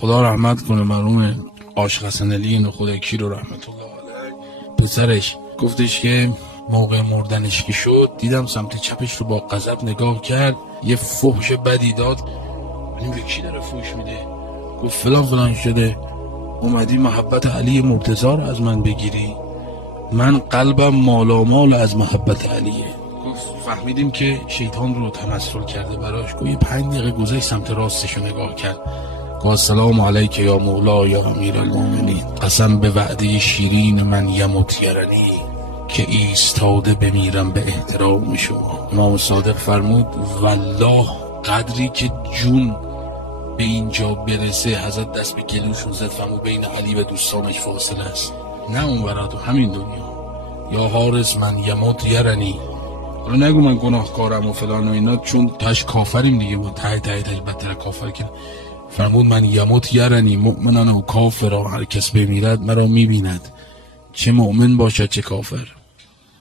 خدا رحمت کنه مرحوم عاشق حسن علی نخودکی رو رحمت الله علیه. پسرش گفتش که موقع مردنش که شد دیدم سمت چپش رو با غضب نگاه کرد، یه فحش بدی داد. این به کی داره فحش میده؟ گفت فلان فلان شده، اومدی محبت علی مرتضی رو از من بگیری؟ من قلبم مالامال از محبت علیه. گفت فهمیدیم که شیطان رو تمثل کرده براش. گفت یه 5 دقیقه گذشت سمت راستش رو نگاه کرد، گفت سلام علیک یا مولا یا امیر المومنین، قسم به وعده شیرین من یمت یرنی، که ایستاده بمیرم به احترام شما. امام صادق فرمود والله قدری که جون به اینجا برسه حضرت دست به گلوشون زد، فرمود بین علی و دوستانش فاصله است، نه اون ورا تو همین دنیا. یا حارس من یمت یرنی، حالا نگو من گناهکارم و فلان و اینا، چون تاش کافریم دیگه، ما ته بدتر کافر کنه. فرمود من یمت یرنی مؤمنان و کافر، هر کس بمیرد مرا میبیند، چه مؤمن باشد چه کافر.